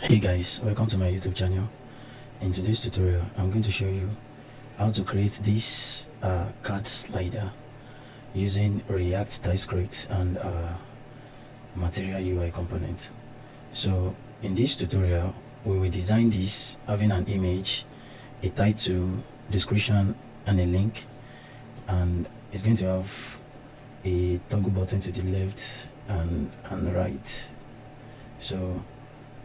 Hey guys, welcome to my YouTube channel. In today's tutorial, I'm going to show you how to create this card slider using React, TypeScript and Material UI component. So in this tutorial, we will design this having an image, a title, description and a link, and it's going to have a toggle button to the left and right. So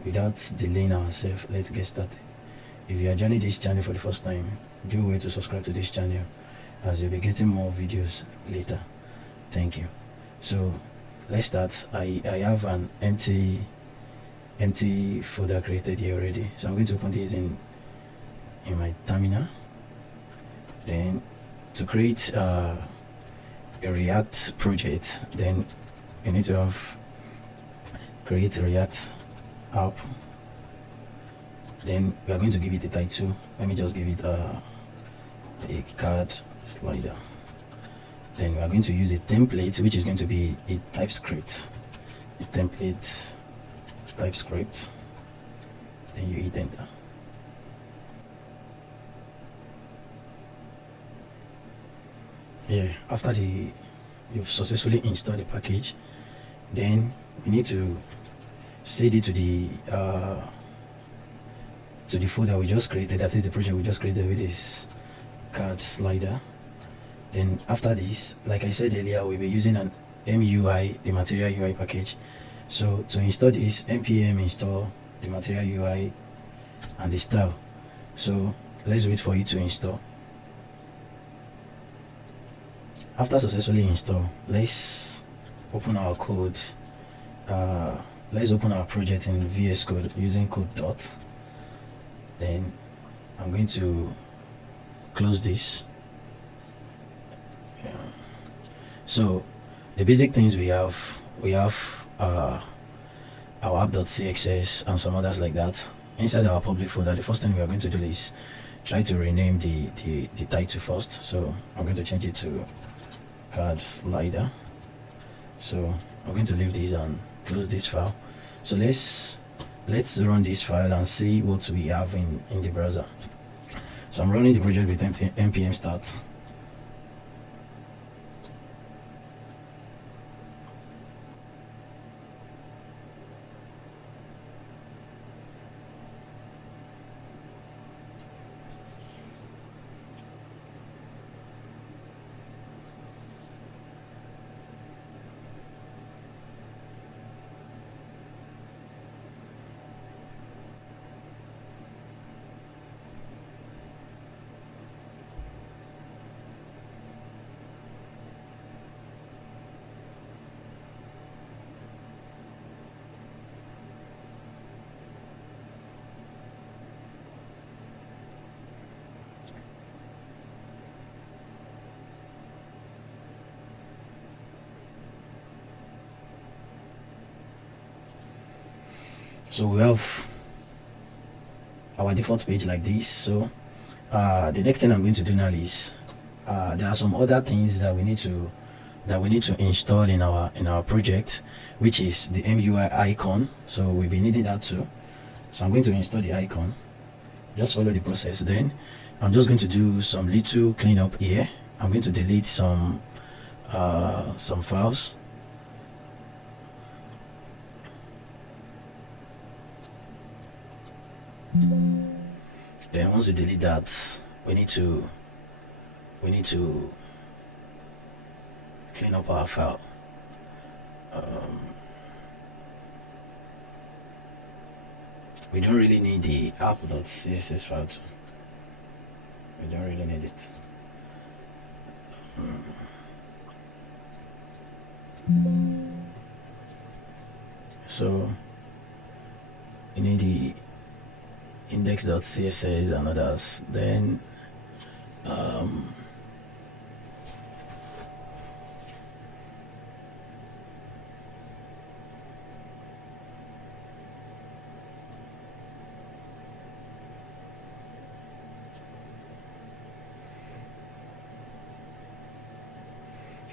without delaying ourselves, let's get started. If you are joining this channel for the first time, do wait to subscribe to this channel as you'll be getting more videos later. Thank you. So let's start. I have an empty folder created here already, so I'm going to open this in my terminal. Then to create a React project, then you need to have create React app. Then we are going to give it a title. Let me just give it a card slider. Then we are going to use a template, which is going to be a TypeScript. A template TypeScript. Then you hit enter. Yeah, after you've successfully installed the package, then we need to set it to the folder we just created. That is the project we just created with this card slider. Then after this, like I said earlier, we'll be using an MUI, the Material UI package. So to install this, npm install the Material UI and the style. So let's wait for it to install. After successfully install, let's open our code. Let's open our project in VS Code using code dot. Then I'm going to close this. Yeah. So the basic things we have our app.cxs and some others like that. Inside our public folder, the first thing we are going to do is try to rename the title first. So I'm going to change it to card slider. So I'm going to leave this and close this file. So let's run this file and see what we have in the browser. So I'm running the project with npm start. So we have our default page like this. So the next thing I'm going to do now is there are some other things that we need to install in our project, which is the MUI icon. So we'll be needing that too. So I'm going to install the icon. Just follow the process. Then I'm just going to do some little cleanup here. I'm going to delete some files. Then once you delete that, we need to clean up our file. We don't really need the app.css file too. We don't really need it. So we need the index.css and others. Then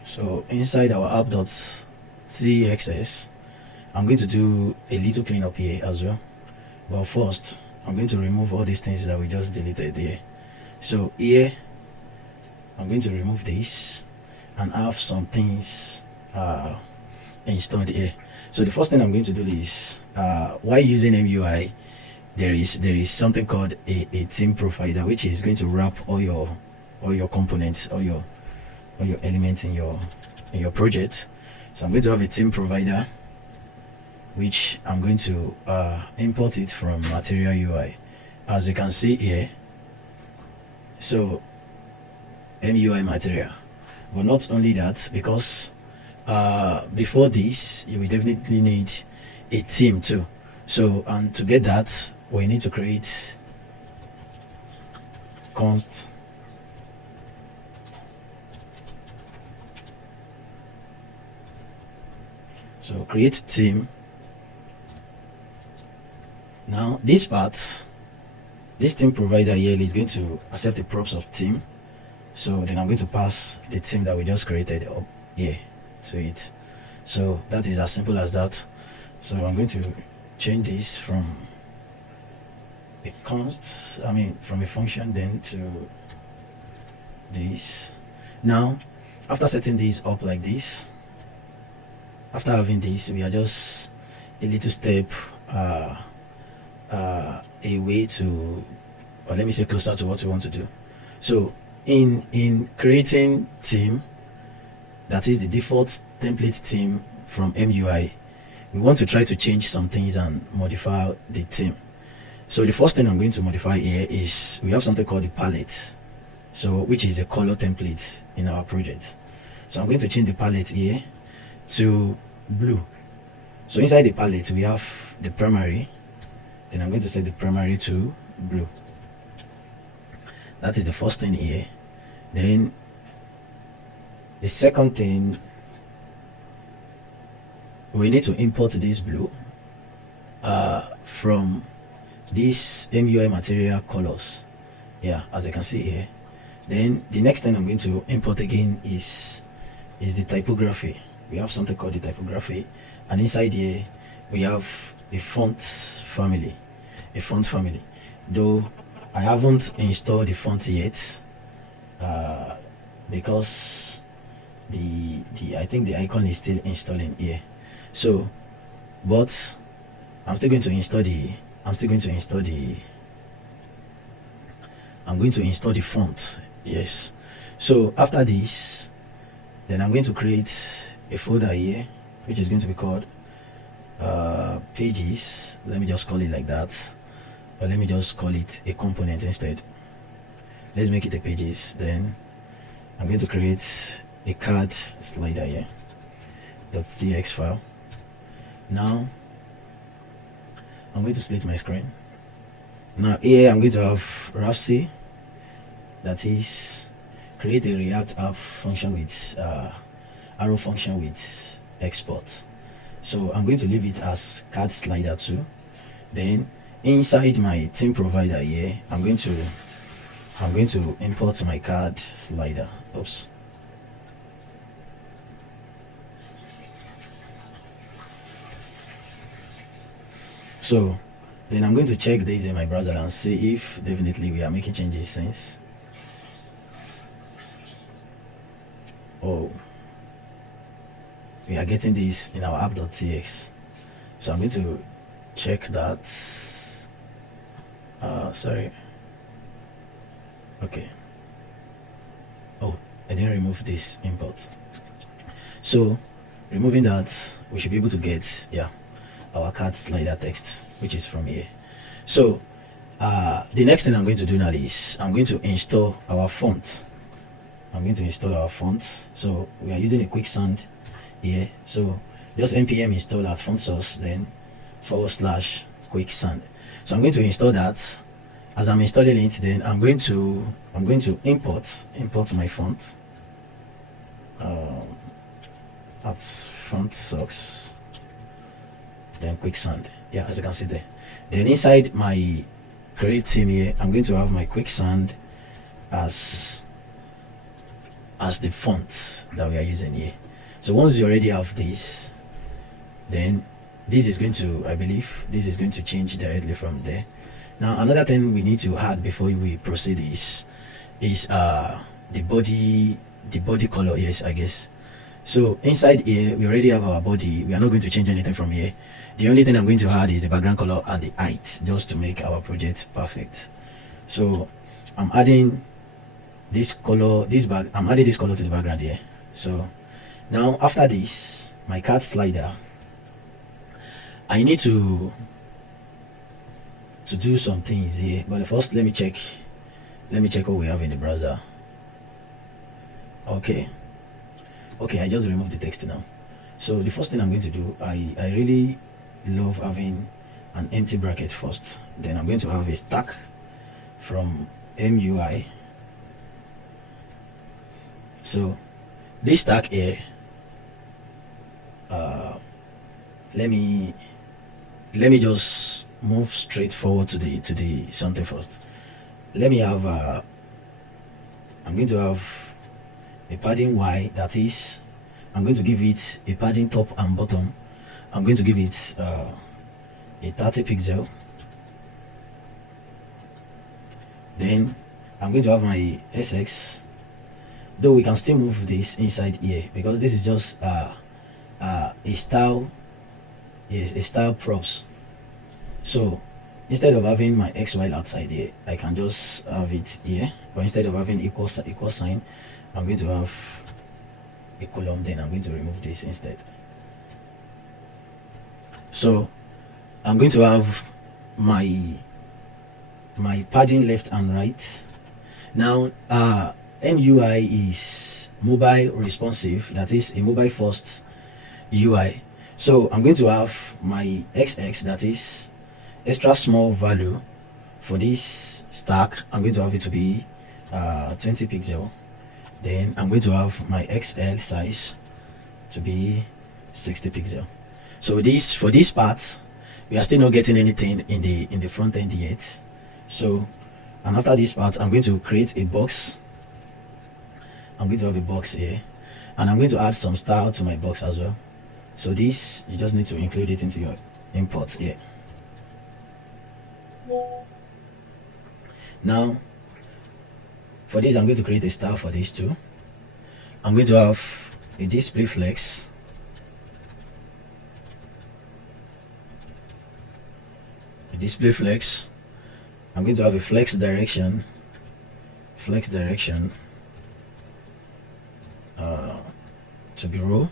so inside our app.cxs, I'm going to do a little cleanup here as well. But first, I'm going to remove all these things that we just deleted here. So here, I'm going to remove this and have some things installed here. So the first thing I'm going to do is, while using MUI, there is something called a theme provider, which is going to wrap all your components, all your elements in your project. So I'm going to have a theme provider, which I'm going to import it from Material UI, as you can see here. So MUI Material. But not only that, because before this you will definitely need a theme too. So, and to get that, we need to create const so create theme. Now this part, this theme provider here is going to accept the props of theme. So then I'm going to pass the theme that we just created up here to it. So that is as simple as that. So I'm going to change this from a const, from a function, then to this. Now after setting this up like this, after having this, we are just a little step away to, or let me say closer to what we want to do. So in creating theme, that is the default template theme from MUI, we want to try to change some things and modify the theme. So the first thing I'm going to modify here is, we have something called the palette, so which is a color template in our project. So I'm going to change the palette here to blue. So inside the palette we have the primary, then I'm going to set the primary to blue. That is the first thing here. Then the second thing, we need to import this blue from this MUI material colors, as you can see here. Then the next thing I'm going to import again is the typography. We have something called the typography, and inside here we have a font family, though I haven't installed the font yet, because I think the icon is still installing here. So, but I'm going to install the font. Yes. So after this, then I'm going to create a folder here, which is going to be called pages. Let me just call it like that, or let me just call it a component instead. Let's make it a pages. Then I'm going to create a card slider here, .txt file. Now I'm going to split my screen. Now here I'm going to have RAFC, that is create a React app function with arrow function with export. So I'm going to leave it as card slider 2. Then inside my theme provider here, I'm going to import my card slider. Oops. So then I'm going to check this in my browser and see if definitely we are making changes since. Oh, we are getting this in our app.txt. So I'm going to check that. Sorry. Okay. Oh, I didn't remove this import. So removing that, we should be able to get our card slider text, which is from here. So the next thing I'm going to do now is I'm going to install our font. So we are using a quicksand here. So just npm install at font source, then /quicksand. So I'm going to install that. As I'm installing it, then I'm going to import my font at font source, then quicksand. As you can see there. Then inside my create theme here, I'm going to have my quicksand as the font that we are using here. So once you already have this, then this is going to, I believe this is going to change directly from there. Now another thing we need to add before we proceed is the body color. Yes, I guess. So inside here we already have our body. We are not going to change anything from here. The only thing I'm going to add is the background color and the height, just to make our project perfect. So I'm adding this color, I'm adding this color to the background here. So now after this, my card slider, I need to do some things here, but first let me check what we have in the browser. Okay, I just removed the text now. So the first thing I'm going to do, I really love having an empty bracket first. Then I'm going to have a stack from MUI. So this stack here, let me just move straight forward to the something first. Let me have I'm going to have a padding Y, that is, I'm going to give it a padding top and bottom. I'm going to give it a 30 pixel. Then I'm going to have my SX, though we can still move this inside here because this is just a style. Yes, a style props. So instead of having my XY outside here, I can just have it here, but instead of having equal sign, I'm going to have a column. Then I'm going to remove this instead. So I'm going to have my padding left and right. Now MUI is mobile responsive, that is a mobile first UI. So I'm going to have my XX, that is extra small value for this stack. I'm going to have it to be 20 pixel. Then I'm going to have my XL size to be 60 pixel. So this, for this part, we are still not getting anything in the front end yet. So, and after this part, I'm going to create a box. I'm going to have a box here, and I'm going to add some style to my box as well. So this, you just need to include it into your imports here. Now for this, I'm going to create a style for this too. I'm going to have a display flex, I'm going to have a flex direction to be row.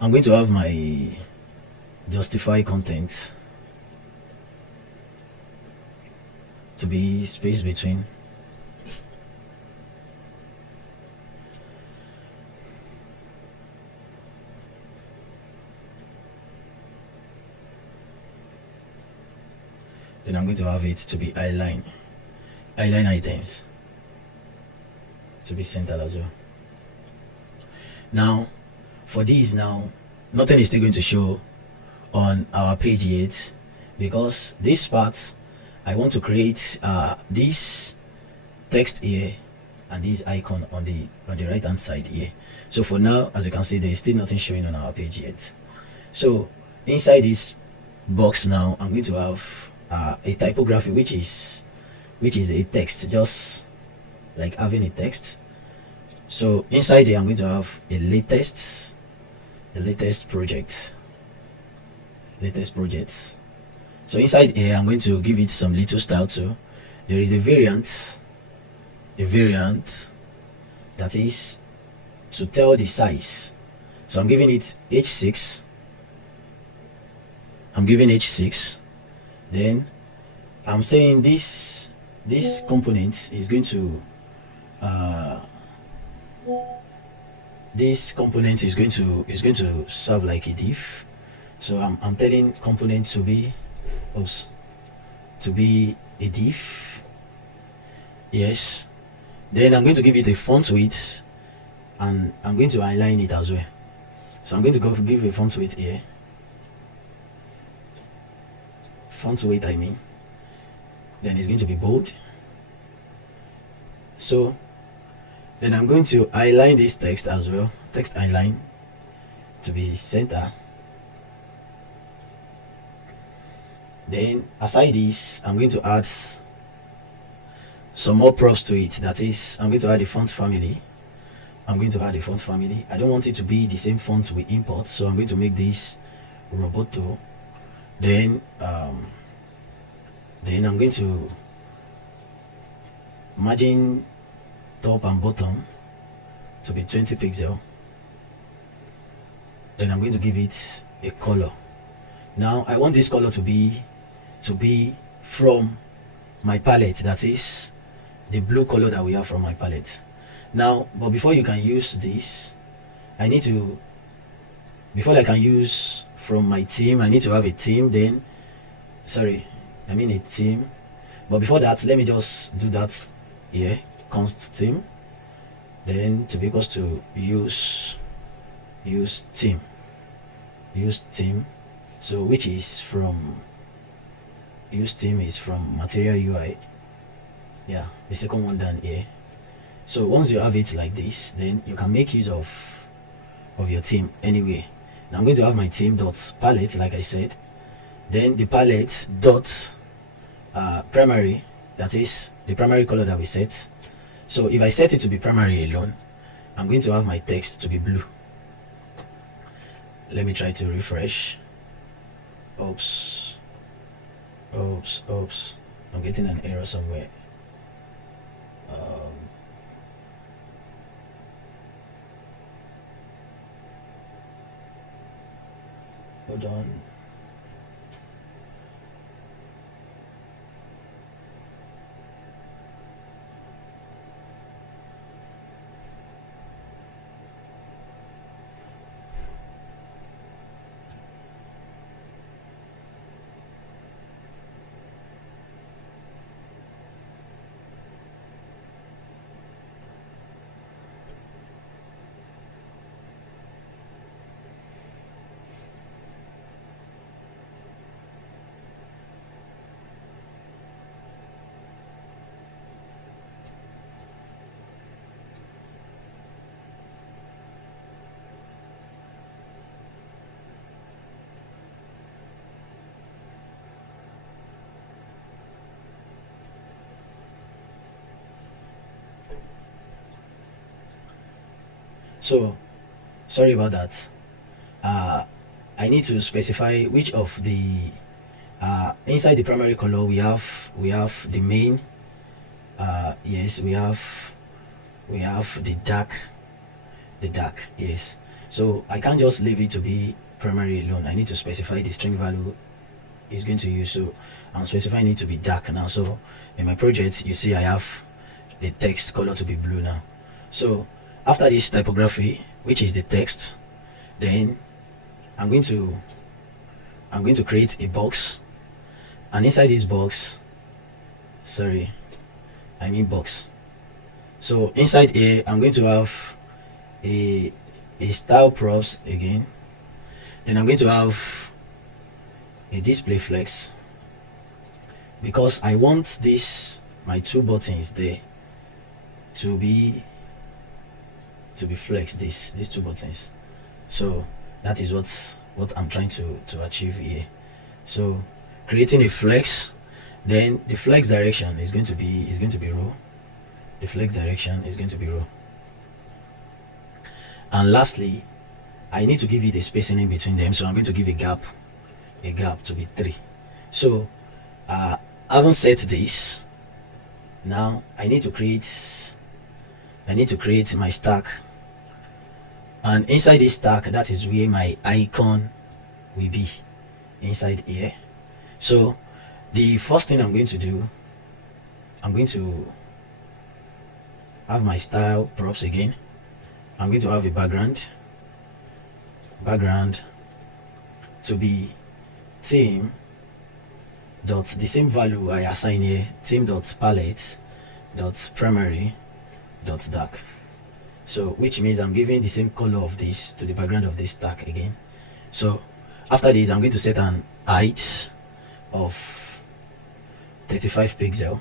I'm going to have my justify content to be space between. Then I'm going to have it to be eyeline items to be centered as well. Now for these, now nothing is still going to show on our page yet, because this part I want to create this text here and this icon on the right hand side here. So for now, as you can see, there is still nothing showing on our page yet. So inside this box now, I'm going to have a typography, which is a text, just like having a text. So inside here, I'm going to have a latest projects. So inside here, I'm going to give it some little style too. There is a variant that is to tell the size. So I'm giving it H6. Then I'm saying this component is going to serve like a div. So I'm telling component to be a div. Yes. Then I'm going to give it a font width, and I'm going to align it as well. So I'm going to give a font width here. Then it's going to be bold. So Then I'm going to align this text as well, text align to be center. Then aside this, I'm going to add some more props to it. That is, I'm going to add a font family. I don't want it to be the same font we import, so I'm going to make this Roboto. Then I'm going to margin top and bottom to be 20 pixel. Then I'm going to give it a color. Now I want this color to be from my palette, that is the blue color that we have from my palette. Now, but before you can use this, before I can use from my theme, I need to have a theme. Then a theme. But before that, let me just do that here, const theme, then to be equals to use theme, so which is from use theme is from material UI, yeah, the second one down here. So once you have it like this, then you can make use of your theme anyway. Now I'm going to have my theme dot palette, like I said, then the palette dot primary, that is the primary color that we set. So if I set it to be primary alone, I'm going to have my text to be blue. Let me try to refresh. Oops, I'm getting an error somewhere. Hold on. So sorry about that. I need to specify which of the inside the primary color we have the main, yes, we have the dark, yes. So I can't just leave it to be primary alone. I need to specify the string value is going to use. So I'm specifying it to be dark now. So in my project, you see I have the text color to be blue now. So after this typography, which is the text, then I'm going to create a box, and inside this box, box. So inside here, I'm going to have a style props again. Then I'm going to have a display flex, because I want my two buttons there to be flexed, these two buttons. So that is what I'm trying to achieve here. So creating a flex, then the flex direction is going to be row. The flex direction is going to be row. And lastly, I need to give it a spacing in between them, so I'm going to give a gap to be 3. So I haven't set this. Now I need to create my stack, and inside this stack, that is where my icon will be, inside here. So the first thing I'm going to do, I'm going to have my style props again. I'm going to have a background to be theme dot the same value I assign here, theme dot palette dot primary dot dark. So which means I'm giving the same color of this to the background of this stack again. So after this, I'm going to set an height of 35 pixel.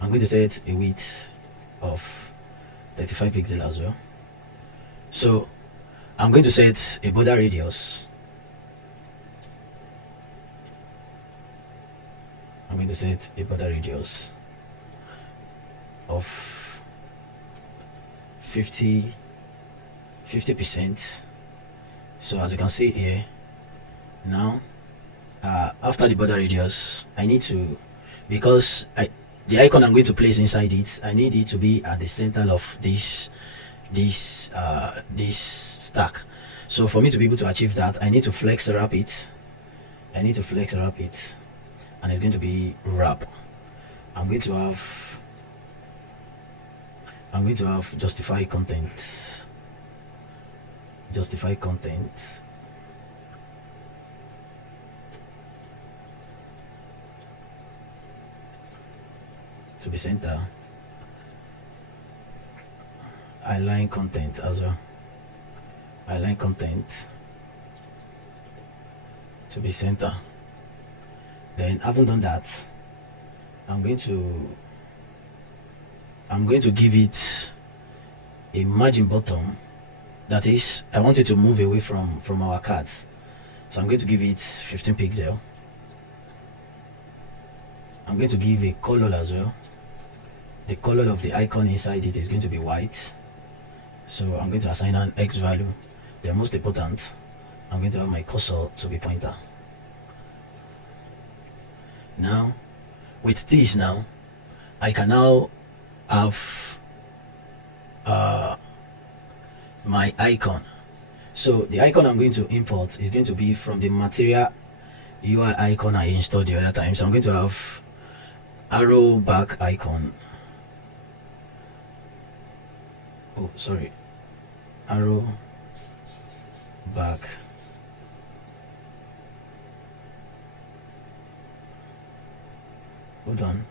I'm going to set a width of 35 pixel as well. So I'm going to set a border radius. I'm going to set a border radius of 50%. So as you can see here now, after the border radius, I need to, because the icon I'm going to place inside it, I need it to be at the center of this stack. So for me to be able to achieve that, I need to flex wrap it. And it's going to be wrap. I'm going to have justify content. To be center. Align content as well. Align content to be center. Then having done that, I'm going to give it a margin bottom. That is, I want it to move away from our cards. So I'm going to give it 15 pixel. I'm going to give a color as well. The color of the icon inside it is going to be white. So I'm going to assign an X value. The most important, I'm going to have my cursor to be pointer. Now, with this now, I can now have my icon. So the icon I'm going to import is going to be from the material UI icon I installed the other time. So I'm going to have arrow back icon. Oh, sorry. Arrow back. Hold on.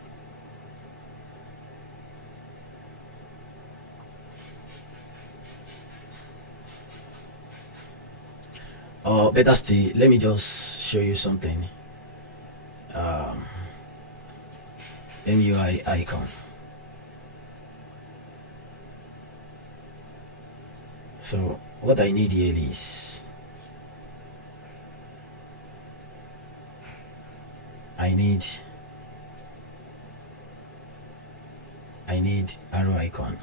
Or better still, let me just show you something. MUI icon. So what I need here is I need arrow icon.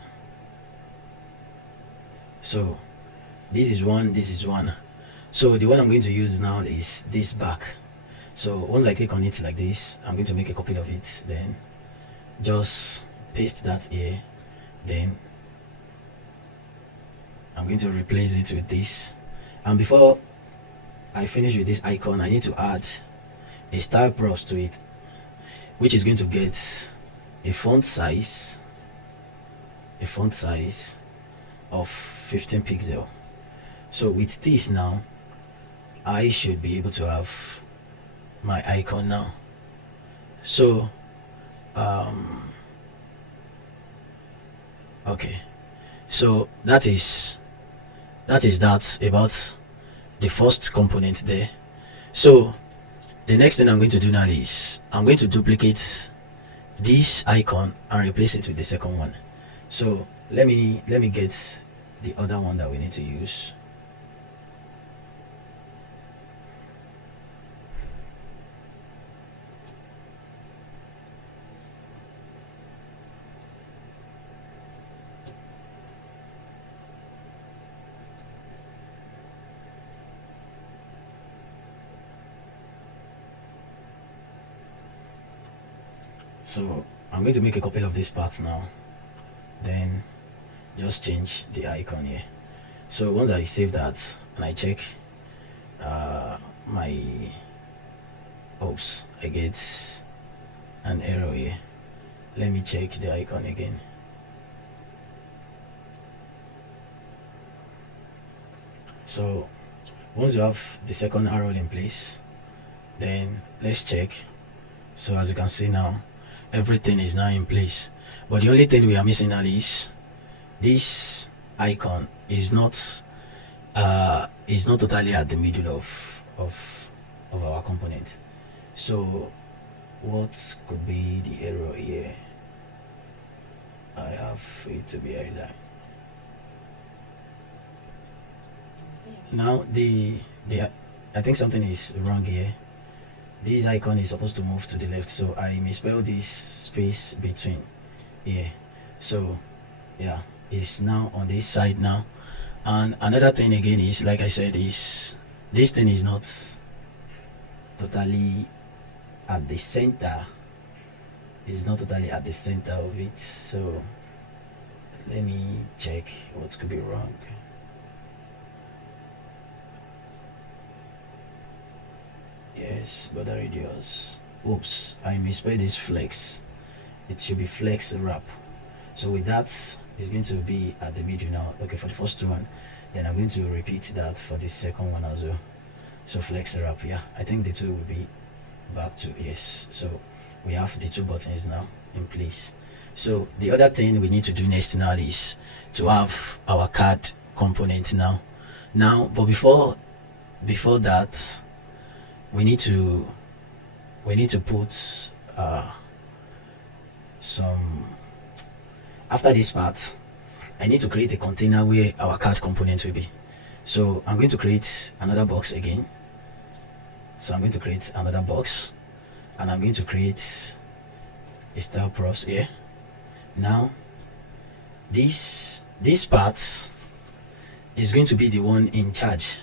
So this is one. So the one I'm going to use now is this back. So once I click on it like this, I'm going to make a copy of it, then just paste that here, then I'm going to replace it with this. And before I finish with this icon, I need to add a style brush to it, which is going to get a font size of 15 pixel. So with this now, I should be able to have my icon now. So okay, so that is that about the first component there. So the next thing I'm going to do now is I'm going to duplicate this icon and replace it with the second one. So let me get the other one that we need to use. So I'm going to make a copy of this part now, then just change the icon here. So once I save that and I check my oops, I get an error here. Let me check the icon again. So once you have the second arrow in place, then let's check. So as you can see now, everything is now in place, but the only thing we are missing now is this icon is not totally at the middle of our component. So what could be the error here? I have it to be highlighted. Now the I think something is wrong here. This icon is supposed to move to the left, so I misspelled this space between here. So yeah, it's now on this side now. And another thing again is, like I said, is this thing is not totally at the center. It's not totally at the center of it. So let me check what could be wrong. Yes, border radius. Oops, I misspelled this flex. It should be flex wrap. So with that, it's going to be at the middle now. Okay, for the first one, then I'm going to repeat that for the second one as well. So flex wrap, yeah, I think the two will be back to yes. So we have the two buttons now in place. So the other thing we need to do next now is to have our card component now. But before that, we need to put some, after this part I need to create a container where our card component will be. So I'm going to create another box again. So I'm going to create another box, and I'm going to create a style props here. Now this part is going to be the one in charge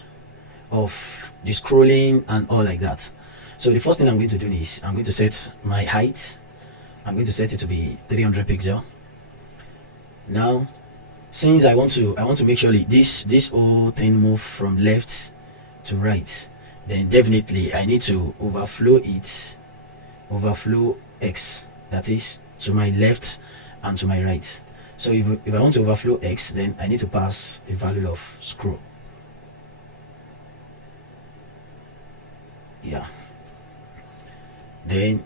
of the scrolling and all like that. So the first thing I'm going to do is I'm going to set my height. I'm going to set it to be 300 pixel. Now since I want to make sure this whole thing move from left to right, then definitely I need to overflow x, that is to my left and to my right. So if I want to overflow x, then I need to pass a value of scroll. Yeah, then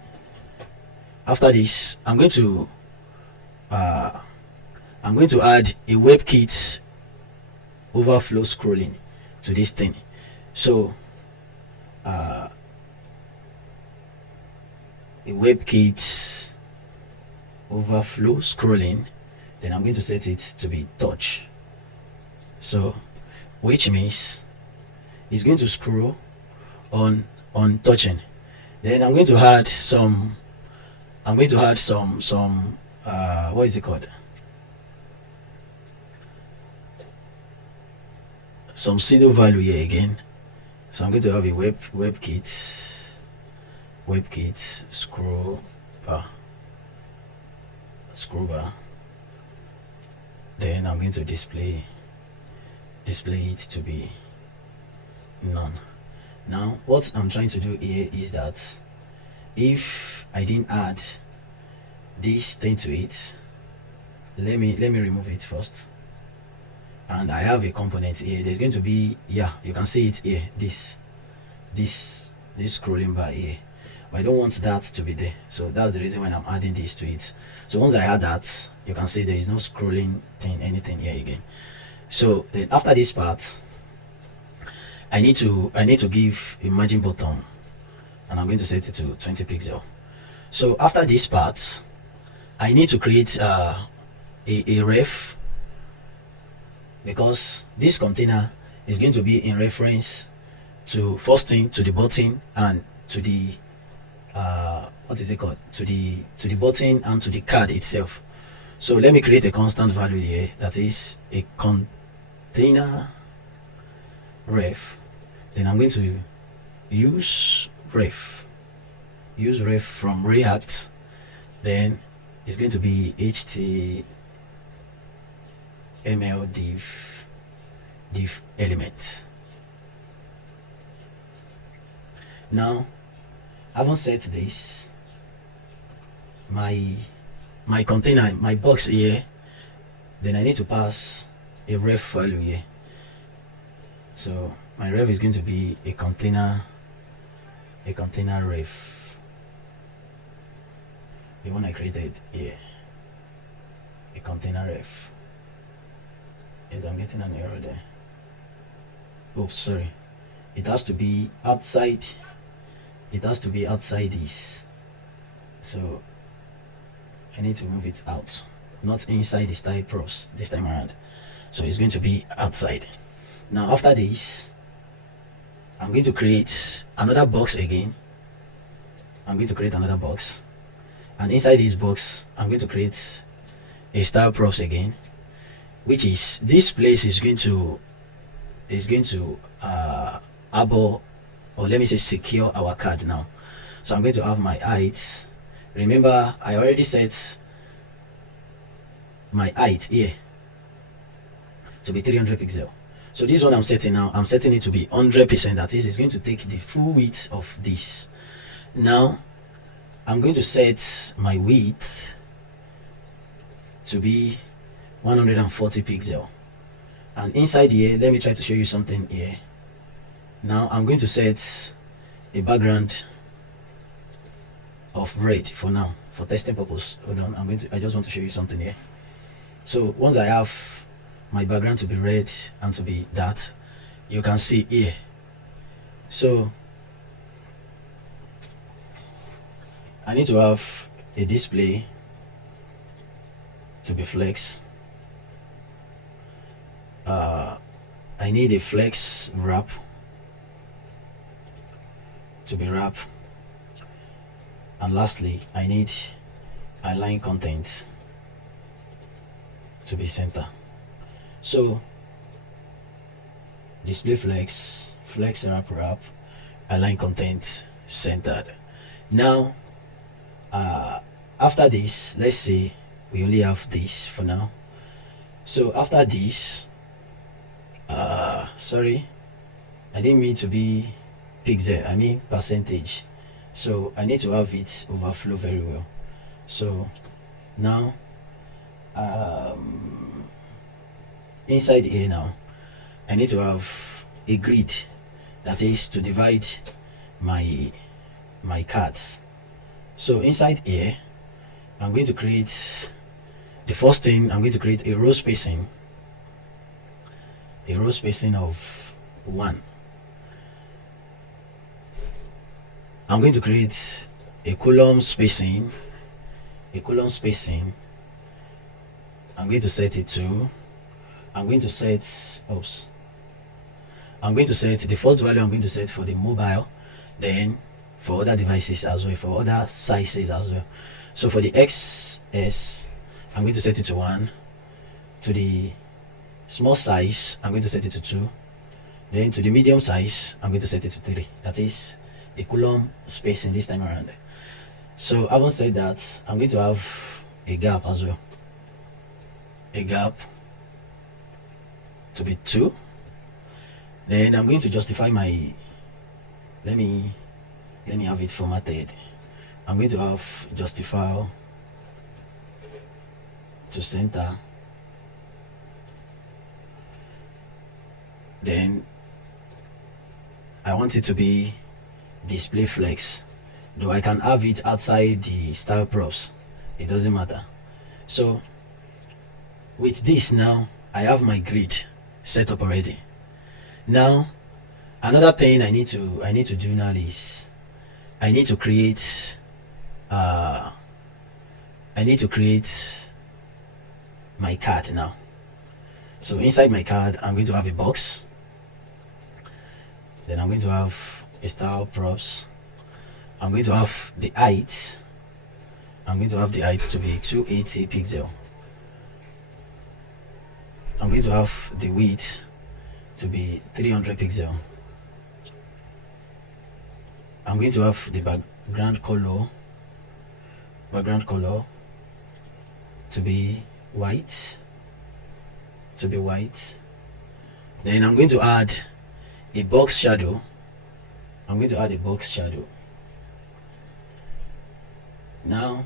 after this I'm going to add a WebKit overflow scrolling to this thing. So a WebKit overflow scrolling, then I'm going to set it to be touch. So which means it's going to scroll on touching. Then I'm going to add some what is it called, some pseudo value here again. So I'm going to have a WebKit scroll bar. Then I'm going to display it to be none. Now what I'm trying to do here is that if I didn't add this thing to it, let me remove it first, and I have a component here. There's going to be, yeah, you can see it here, this scrolling bar here, but I don't want that to be there. So that's the reason when I'm adding this to it. So once I add that, you can see there is no scrolling thing, anything here again. So then after this part, I need to give a margin button, and I'm going to set it to 20 pixel. So after this part, I need to create a ref, because this container is going to be in reference to first thing to the button and to the what is it called, to the button and to the card itself. So let me create a constant value here, that is a container ref. Then I'm going to use ref from React. Then it's going to be html div element. Now having set this, my container, my box here, then I need to pass a ref value here. So my ref is going to be a container ref, the one I created here, a container ref. Yes, I'm getting an error there. Oh, sorry, it has to be outside this. So I need to move it out, not inside the style props this time around. So it's going to be outside. Now after this, I'm going to create another box again. I'm going to create another box, and inside this box I'm going to create a style props again, which is this place is going to harbor, or let me say secure our card now. So I'm going to have my height. Remember, I already set my height here to be 300 pixel. So this one I'm setting now, I'm setting it to be 100%. That is, it's going to take the full width of this. Now I'm going to set my width to be 140 pixel, and inside here, let me try to show you something here. Now I'm going to set a background of red for now, for testing purpose. Hold on, I just want to show you something here. So once I have my background to be red and to be that, you can see here. So I need to have a display to be flex. I need a flex wrap to be wrap, and lastly I need align content to be center. So display flex, flex wrap, align content centered. Now after this, let's say we only have this for now. So after this, sorry, I didn't mean to be pixel, I mean percentage. So I need to have it overflow very well. So now inside here now, I need to have a grid, that is to divide my cards. So inside here, I'm going to create the first thing. I'm going to create a row spacing of 1. I'm going to create a column spacing. I'm going to set it to, I'm going to set the first value I'm going to set for the mobile, then for other devices as well, for other sizes as well. So for the XS, I'm going to set it to 1. To the small size, I'm going to set it to 2. Then to the medium size, I'm going to set it to 3. That is a column spacing this time around. So having said that, I'm going to have a gap as well. A gap to be 2. Then I'm going to justify my, let me have it formatted. I'm going to have justify to center. Then I want it to be display flex, though I can have it outside the style props, it doesn't matter. So with this now, I have my grid set up already. Now another thing I need to do now is I need to create my card now. So inside my card, I'm going to have a box. Then I'm going to have a style props. I'm going to have the height. I'm going to have the height to be 280 pixel. I'm going to have the width to be 300 pixel. I'm going to have the background color to be white. Then I'm going to add a box shadow. Now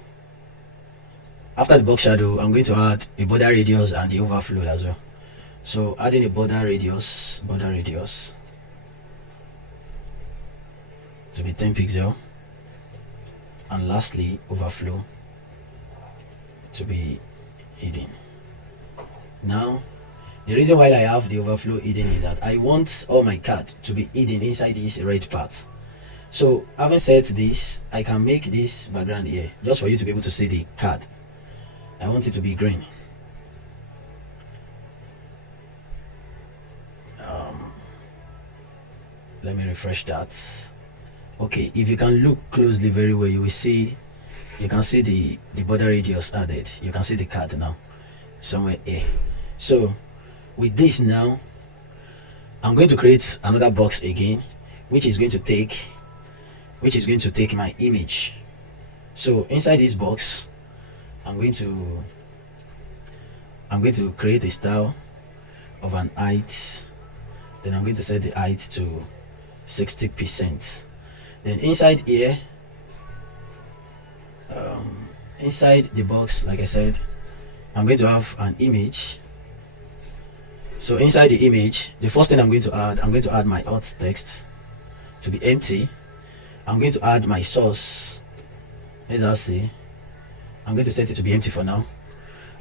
after the box shadow, I'm going to add a border radius and the overflow as well. So adding a border radius to be 10 pixel, and lastly overflow to be hidden. Now the reason why I have the overflow hidden is that I want all my card to be hidden inside this red part. So having said this, I can make this background here just for you to be able to see the card. I want it to be green. let me refresh that. Okay, if you can look closely very well, you will see, you can see the border radius added. You can see the card now somewhere here. So with this now, I'm going to create another box again, which is going to take my image. So inside this box, I'm going to create a style of an height. Then I'm going to set the height to 60%. Then inside here, inside the box, like I said, I'm going to have an image. So inside the image, the first thing I'm going to add my alt text to be empty. I'm going to add my source. Let's see. I'm going to set it to be empty for now.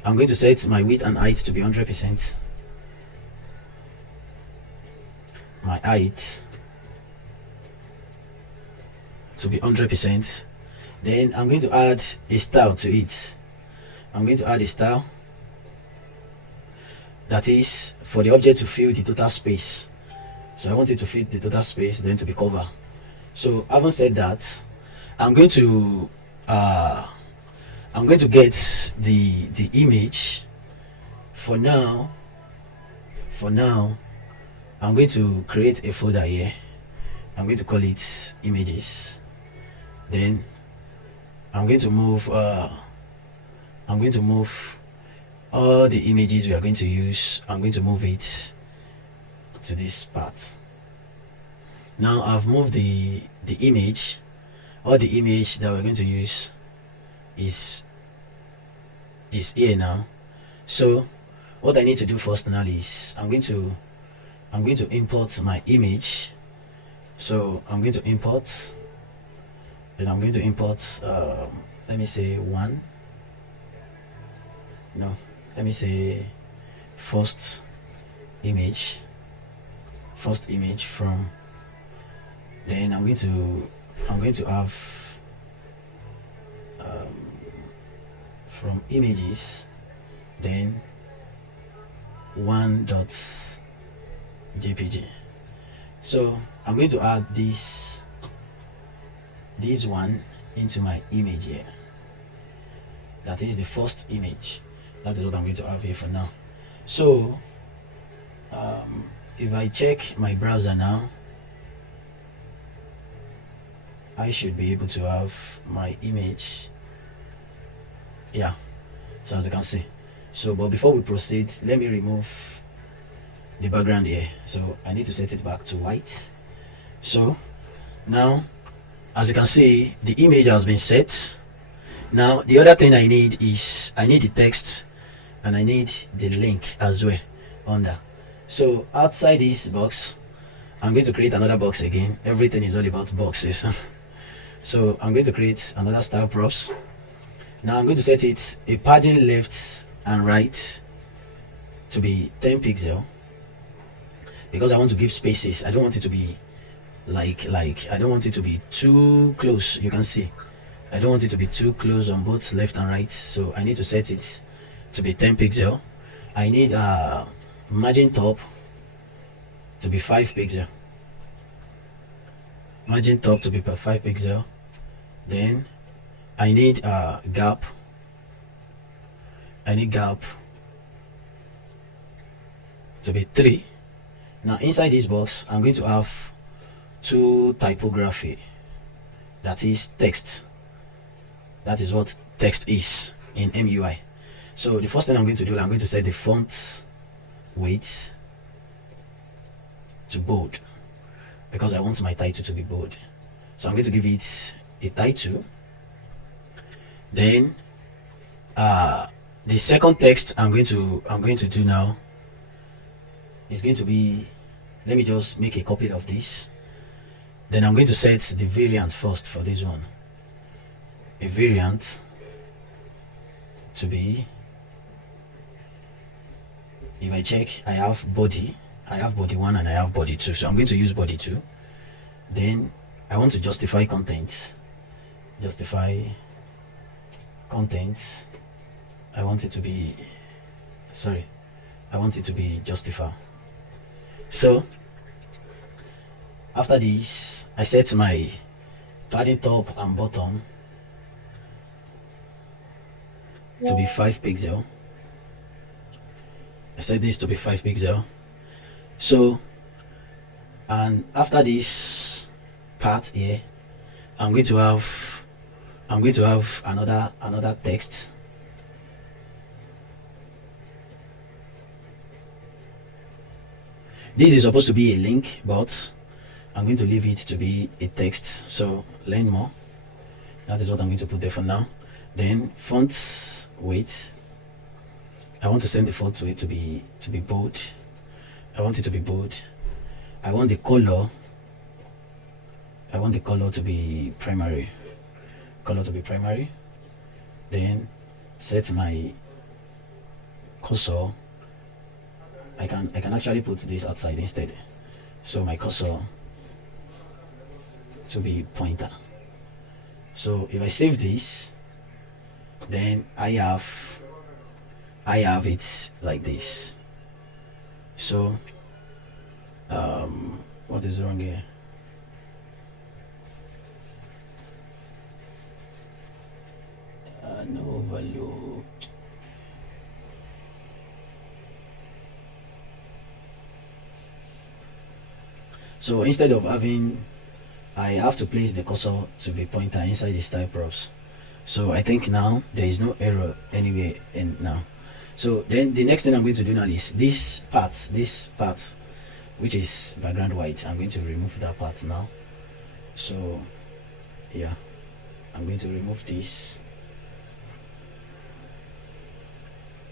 I'm going to set my width and height to be 100%. My height to be 100%. Then I'm going to add a style to it. I'm going to add a style that is for the object to fill the total space. So I want it to fill the total space, then to be cover. So having said that, I'm going to get the image. For now, I'm going to create a folder here. I'm going to call it images. Then I'm going to move all the images we are going to use. I'm going to move it to this part. Now I've moved the image. All the image that we're going to use is here now. So what I need to do first now is I'm going to import my image. So I'm going to import, then I'm going to import let me say first image from, then I'm going to have from images, then one.jpg. So I'm going to add this one into my image here. That is the first image. That is what I'm going to have here for now. So if I check my browser now, I should be able to have my image. Yeah, so as you can see. So but before we proceed, let me remove the background here. So I need to set it back to white. So now, as you can see, the image has been set. Now the other thing I need is the text, and I need the link as well under. So outside this box, I'm going to create another box again. Everything is all about boxes. So I'm going to create another style props. Now I'm going to set it a padding left and right to be 10 pixel, because I want to give spaces. I don't want it to be like I don't want it to be too close. You can see I don't want it to be too close on both left and right, so I need to set it to be 10 pixel. I need margin top to be 5 pixel. Margin top to be 5 pixel. Then I need gap. I need gap to be 3. Now inside this box, I'm going to have two typography. That is text. That is what text is in MUI. So the first thing I'm going to do, I'm going to set the font weight to bold, because I want my title to be bold. So I'm going to give it a title. Then the second text I'm going to do now is going to be, let me just make a copy of this. Then I'm going to set the variant first for this one. A variant to be, if I check, I have body 1 and I have body 2, so I'm going to use body 2. Then I want to justify content. I want it to be justify. So After this, I set my padding top and bottom to be 5 pixel. I set this to be 5 pixel. So, and after this part here, I'm going to have another text. This is supposed to be a link, but I'm going to leave it to be a text. So learn more. That is what I'm going to put there for now. Then font weight. I want to send the font weight to be bold. I want it to be bold. I want the color to be primary. Then set my cursor. I can actually put this outside instead. So my cursor to be pointer. So if I save this, then I have it like this. So what is wrong here? No overload. So instead of having, I have to place the cursor to be pointer inside the style props. So I think now there is no error anywhere in now. So then the next thing I'm going to do now is this part, which is background white. I'm going to remove that part now. So yeah, I'm going to remove this.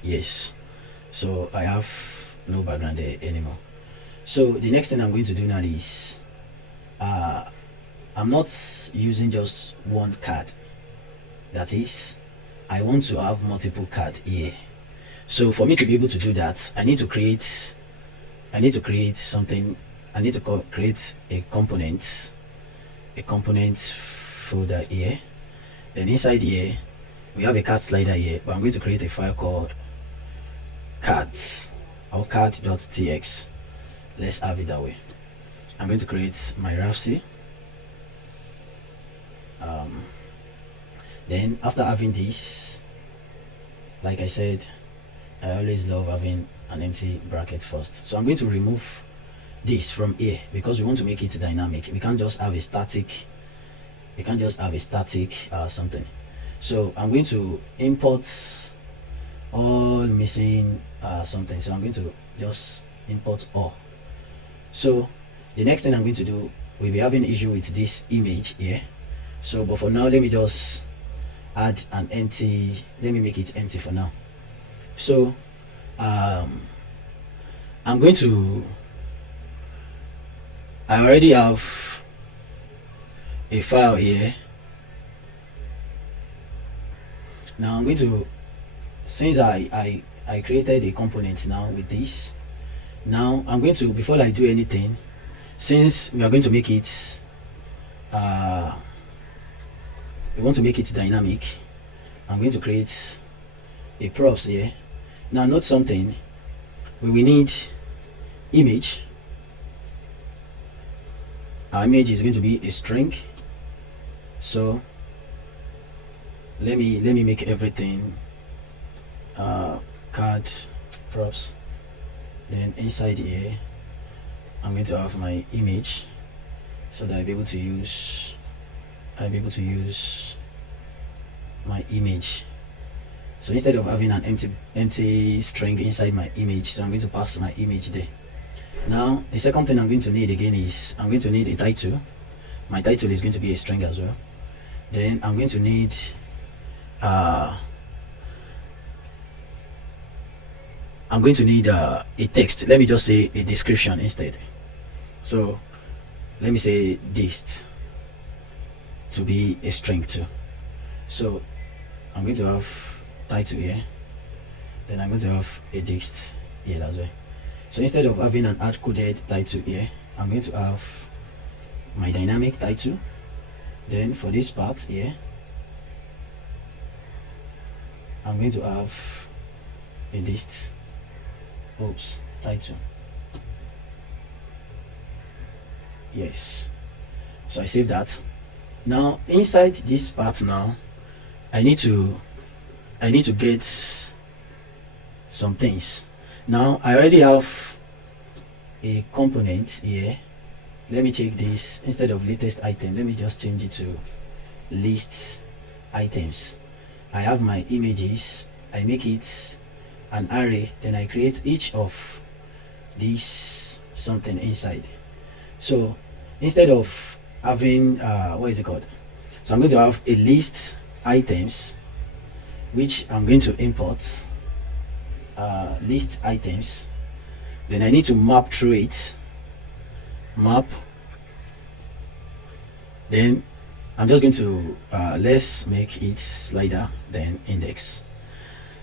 Yes, so I have no background there anymore. So the next thing I'm going to do now is I'm not using just one card. That is, I want to have multiple cards here. So for me to be able to do that, I need to create something. I need to create a component folder here. Then inside here we have a card slider here, but I'm going to create a file called cards or card.txt. Let's have it that way. I'm going to create my RAFC. Then after having this, like I said, I always love having an empty bracket first. So I'm going to remove this from here because we want to make it dynamic. We can't just have a static. Something. So I'm going to import all missing something. So I'm going to just import all. So the next thing I'm going to do, we'll be having an issue with this image here. So but for now, let me just add an empty, let me make it empty for now. So I'm going to, I already have a file here. Now I'm going to, since I created a component now with this, now I'm going to, before I do anything, since we are going to make it we want to make it dynamic, I'm going to create a props here. Now note something, we will need image. Our image is going to be a string. So let me make everything card props. Then inside here I'm going to have my image so that I'll be able to use my image. So instead of having an empty string inside my image, so I'm going to pass my image there. Now the second thing I'm going to need again is I'm going to need a title. My title is going to be a string as well. Then I'm going to need a text. Let me just say a description instead. So let me say dist to be a string too. So I'm going to have title here, then I'm going to have a dist here as well. So instead of having an hard coded title here, I'm going to have my dynamic title. Then for this part here, I'm going to have a dist title. Yes, so I save that. Now inside this part now, I need to get some things. Now I already have a component here. Let me check this. Instead of latest item, let me just change it to list items. I have my images, I make it an array, then I create each of these something inside. So instead of having what is it called, so I'm going to have a list items, which I'm going to import list items. Then I need to map through it, map. Then I'm just going to let's make it slider, then index.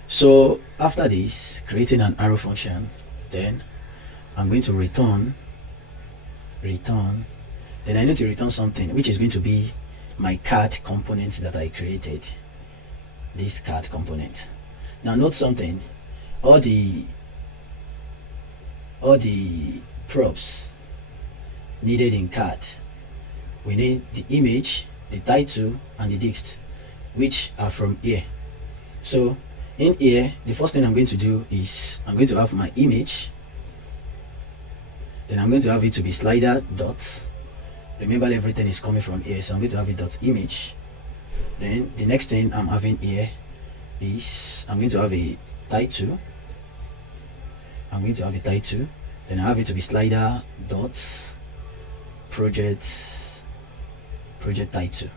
So after this, creating an arrow function, then I'm going to return, then I need to return something which is going to be my card component that I created, this card component. Now note something, all the props needed in card, we need the image, the title, and the text, which are from here. So in here, the first thing I'm going to do is I'm going to have my image, then I'm going to have it to be slider dot, remember everything is coming from here, so I'm going to have it dot image. Then the next thing I'm having here is I'm going to have a title, then I have it to be slider dot project title.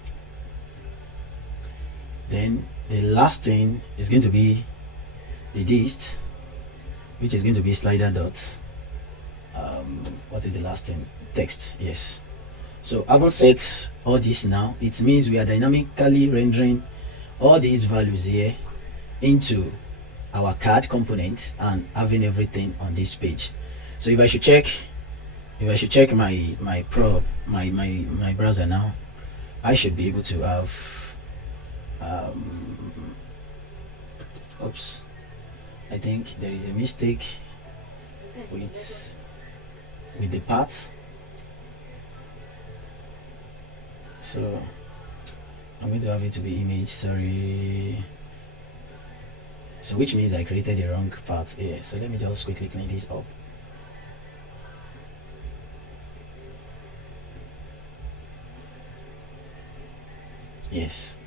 Then the last thing is going to be the dist, which is going to be slider dot what is the last thing, text. Yes, so having set all this, now it means we are dynamically rendering all these values here into our card component and having everything on this page. So if I should check my browser now, I should be able to have oops, I think there is a mistake with the path. So I'm going to have it to be image, sorry. So which means I created the wrong part here. So let me just quickly clean this up. Yes,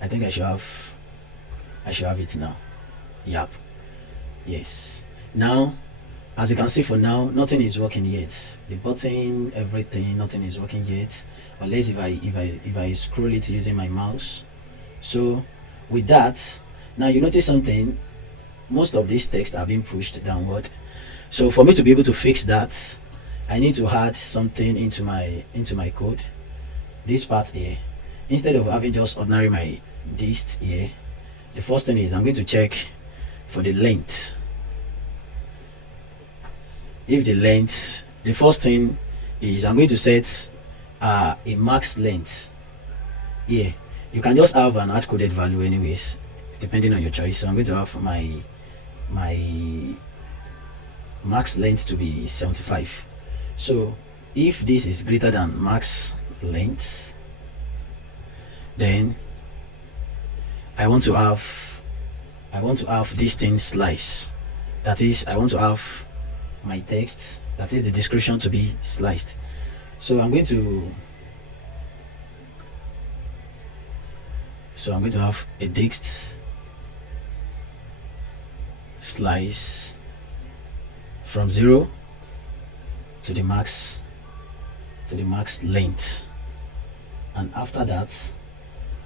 I think I should have it now. Yep. Yes. Now, as you can see, for now nothing is working yet. The button, everything, nothing is working yet, unless if I scroll it using my mouse. So with that, now you notice something, most of this text are being pushed downward. So for me to be able to fix that, I need to add something into my code, this part here. Instead of having just ordinary my dist here, the first thing is I'm going to check for the length. If the length, the first thing is I'm going to set a max length here. You can just have an hard coded value anyways, depending on your choice. So I'm going to have my max length to be 75. So if this is greater than max length, then I want to have this thing slice. That is, I want to have my text, that is the description, to be sliced. So I'm going to have a text slice from 0 to the max length, and after that,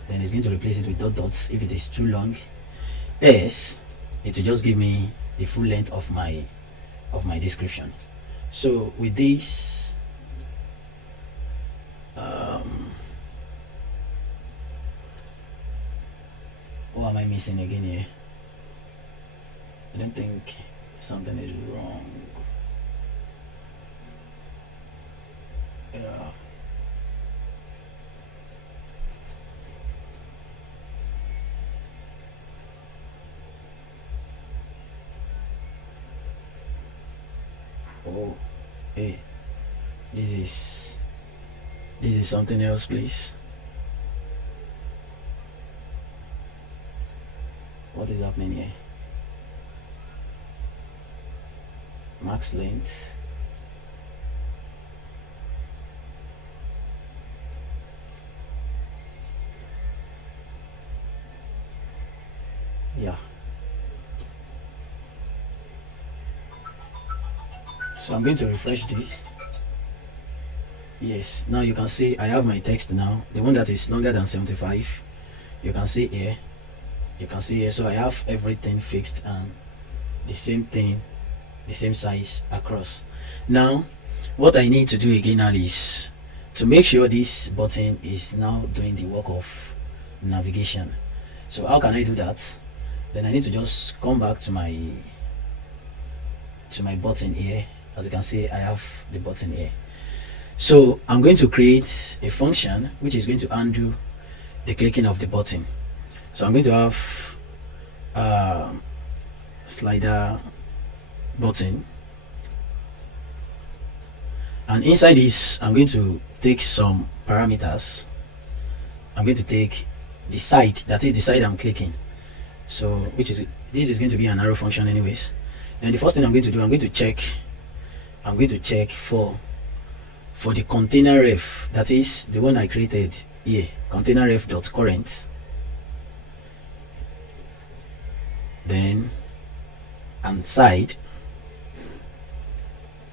then it's going to replace it with dot dots if it is too long, else it will just give me the full length of my description. So with this, what am I missing again here? I don't think something is wrong. Yeah. Oh, hey, this is This is something else, please. What is happening here? Max length. Yeah. So I'm going to refresh this. Yes, now you can see I have my text now, the one that is longer than 75. You can see here, so I have everything fixed and the same thing, the same size across. Now what I need to do again now is to make sure this button is now doing the work of navigation. So how can I do that? Then I need to just come back to my button here. As you can see, I have the button here. So I'm going to create a function which is going to undo the clicking of the button. So I'm going to have slider button, and inside this I'm going to take some parameters. I'm going to take the side, that is the side I'm clicking. So this is going to be an arrow function anyways. Then the first thing I'm going to do, I'm going to check for the container ref, that is the one I created here, container ref dot current. Then and side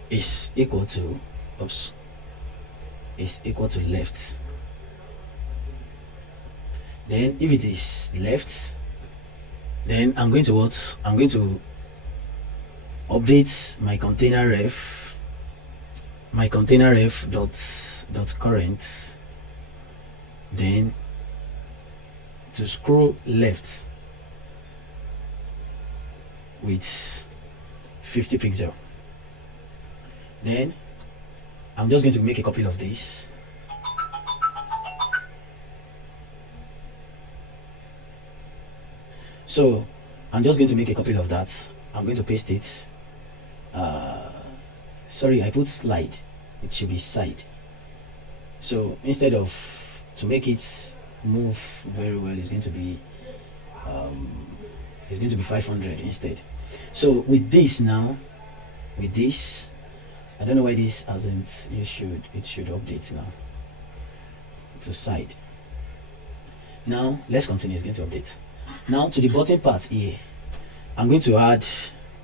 is equal to left. Then if it is left, then I'm going to update my container ref dot current, then to scroll left with 50 pixel. Then I'm just going to make a copy of this. So I'm just going to make a copy of that. I'm going to paste it. Sorry, I put slide, it should be side. So instead of, to make it move very well, it's going to be 500 instead. So with this now, I don't know why this hasn't, it should update now to side. Now let's continue. It's going to update. Now to the button part here, I'm going to add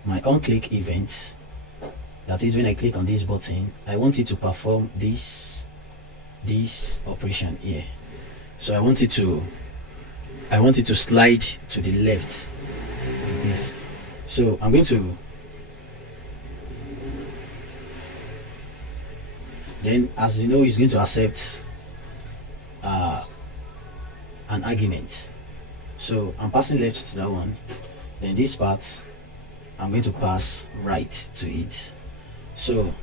my on-click event. That is, when I click on this button, I want it to perform this operation here. So I want it to slide to the left like this. So I'm going to, then as you know, it's going to accept an argument. So I'm passing left to that one. Then this part, I'm going to pass right to it. So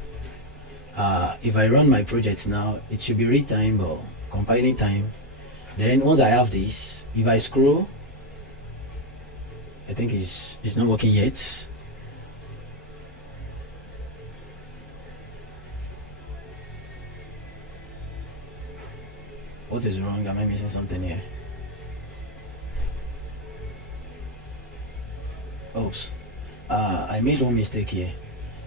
if I run my project now, it should be read time or compiling time. Then once I have this, if I scroll, I think it's not working yet. What is wrong? Am I missing something here? Oops. I made one mistake here.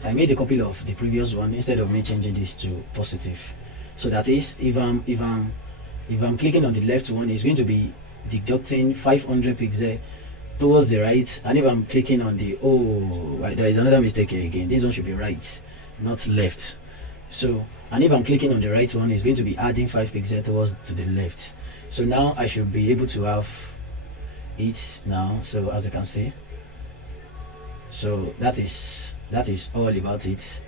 I made a copy of the previous one instead of me changing this to positive. So that is, if I'm clicking on the left one, it's going to be deducting 500 pixels towards the right, and if I'm clicking on the, there is another mistake here again. This one should be right, not left. So, and if I'm clicking on the right one, it's going to be adding 5 pixels towards to the left. So now I should be able to have it now. So as you can see, so that is all about it.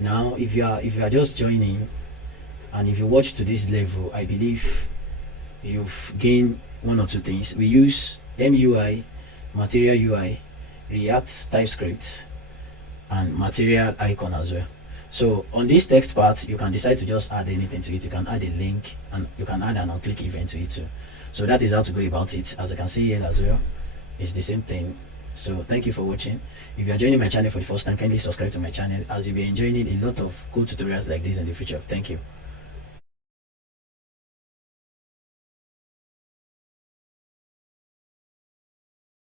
Now if you are just joining, and if you watch to this level, I believe you've gained one or two things. We use MUI, Material UI, React, TypeScript, and Material Icon as well. So on this text part, you can decide to just add anything to it. You can add a link, and you can add an on-click event to it too. So that is how to go about it. As you can see here as well, it's the same thing. So thank you for watching. If you are joining my channel for the first time, kindly subscribe to my channel, as you'll be enjoying a lot of cool tutorials like this in the future. Thank you.